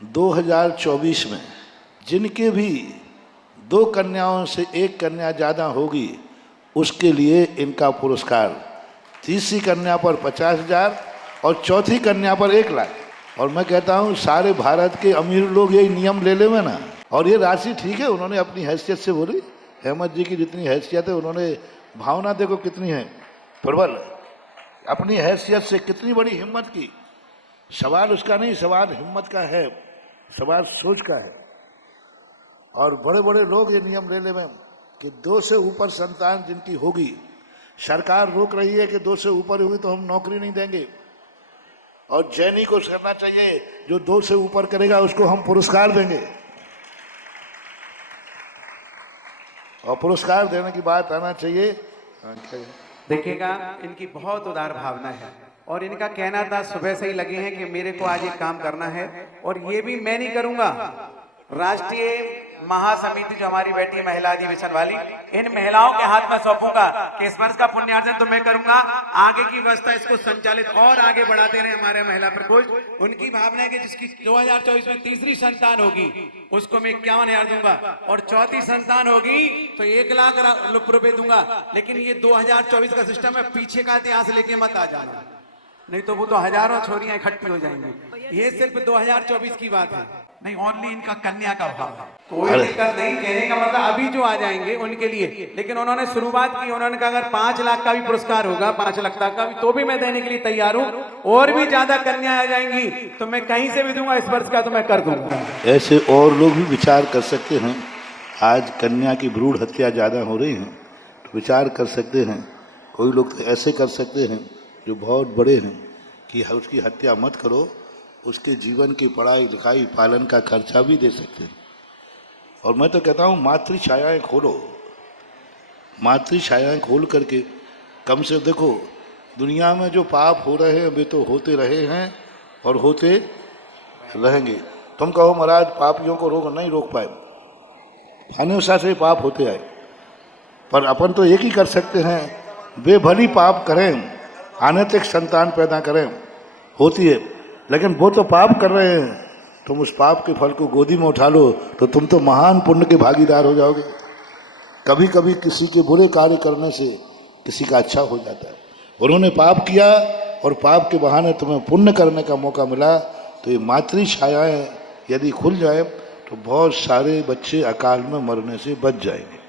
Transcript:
2024 में जिनके भी 2 कन्याओं से 1 कन्या ज़्यादा होगी उसके लिए इनका पुरस्कार, तीसरी कन्या पर 50,000 और चौथी कन्या पर 1 लाख। और मैं कहता हूँ सारे भारत के अमीर लोग यही नियम ले लेंगे ना। और ये राशि ठीक है, उन्होंने अपनी हैसियत से बोली, अहमद जी की जितनी हैसियत है, उन्होंने भावना देखो कितनी है प्रबल, अपनी हैसियत से कितनी बड़ी हिम्मत की। सवाल उसका नहीं, सवाल हिम्मत का है, सवाल सोच का है। और बड़े बड़े लोग ये नियम ले लें कि 2 से ऊपर संतान जिनकी होगी, सरकार रोक रही है कि 2 से ऊपर हुई तो हम नौकरी नहीं देंगे, और जैनी को करना चाहिए, जो 2 से ऊपर करेगा उसको हम पुरस्कार देंगे। और पुरस्कार देने की बात आना चाहिए। देखिएगा, इनकी बहुत उदार भावना है और इनका कहना था सुबह से ही लगे हैं कि मेरे को आज एक काम करना है, और ये भी मैं नहीं करूंगा, राष्ट्रीय महासमिति जो हमारी बैठी है महिला अधिवेशन वाली, इन महिलाओं के हाथ में सौंपूंगा कि इस वर्ष का पुण्यार्जन तो मैं करूंगा, आगे की व्यवस्था इसको संचालित और आगे बढ़ाते रहे हमारे महिला प्रकोष्ठ। उनकी भावना है कि जिसकी 2024 में तीसरी संतान होगी उसको मैं 51,000 दूंगा, और चौथी संतान होगी तो 1 लाख रुपए दूंगा। लेकिन ये 2024 का सिस्टम है, पीछे का इतिहास लेके मत आ जाना, नहीं तो वो तो हजारों छोरियां इकट्ठी हो जाएंगी। ये सिर्फ 2024 की बात है, नहीं ओनली इनका कन्या का भाव है। कोई दिक्कत नहीं, कहने का मतलब अभी जो आ जाएंगे उनके लिए। लेकिन उन्होंने शुरुआत की, उन्होंने कहा अगर 5 लाख का भी पुरस्कार होगा, 5 लाख का भी, तो भी मैं देने के लिए तैयार हूँ। और भी ज्यादा कन्या आ जाएंगी तो मैं कहीं से भी दूंगा, इस वर्ष का तो मैं कर दूंगा। ऐसे और लोग भी विचार कर सकते हैं। आज कन्या की भ्रूण हत्या ज़्यादा हो रही है तो विचार कर सकते हैं। कोई लोग तो ऐसे कर सकते हैं जो बहुत बड़े हैं कि उसकी हत्या मत करो, उसके जीवन की पढ़ाई लिखाई पालन का खर्चा भी दे सकते हैं। और मैं तो कहता हूँ मातृ छायाएँ खोलो, मातृ छायाएँ खोल करके कम से देखो, दुनिया में जो पाप हो रहे हैं वे तो होते रहे हैं और होते रहेंगे। तुम कहो महाराज पापियों को नहीं रोक पाए, हमेशा से पाप होते आए, पर अपन तो एक ही कर सकते हैं, वे भली पाप करें, अनैतिक संतान पैदा करें, होती है, लेकिन वो तो पाप कर रहे हैं, तुम उस पाप के फल को गोदी में उठा लो तो तुम तो महान पुण्य के भागीदार हो जाओगे। कभी कभी किसी के बुरे कार्य करने से किसी का अच्छा हो जाता है। उन्होंने पाप किया और पाप के बहाने तुम्हें पुण्य करने का मौका मिला, तो ये मातृ छायाएँ यदि खुल जाए तो बहुत सारे बच्चे अकाल में मरने से बच जाएंगे।